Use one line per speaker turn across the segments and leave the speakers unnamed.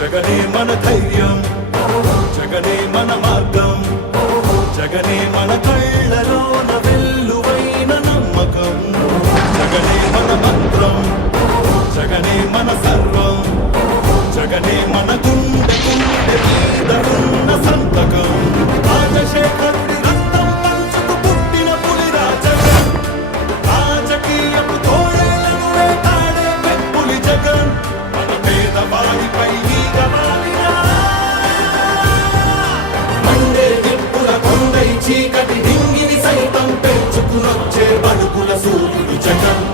జగనే మన ధైర్యం జగనే మన మార్గం జగనే మన చీకటి నింగిని సైతం పెంచుకునొచ్చే బడుగుల సూర్యుడు జగన్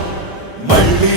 మళ్ళీ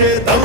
చేద్దాం.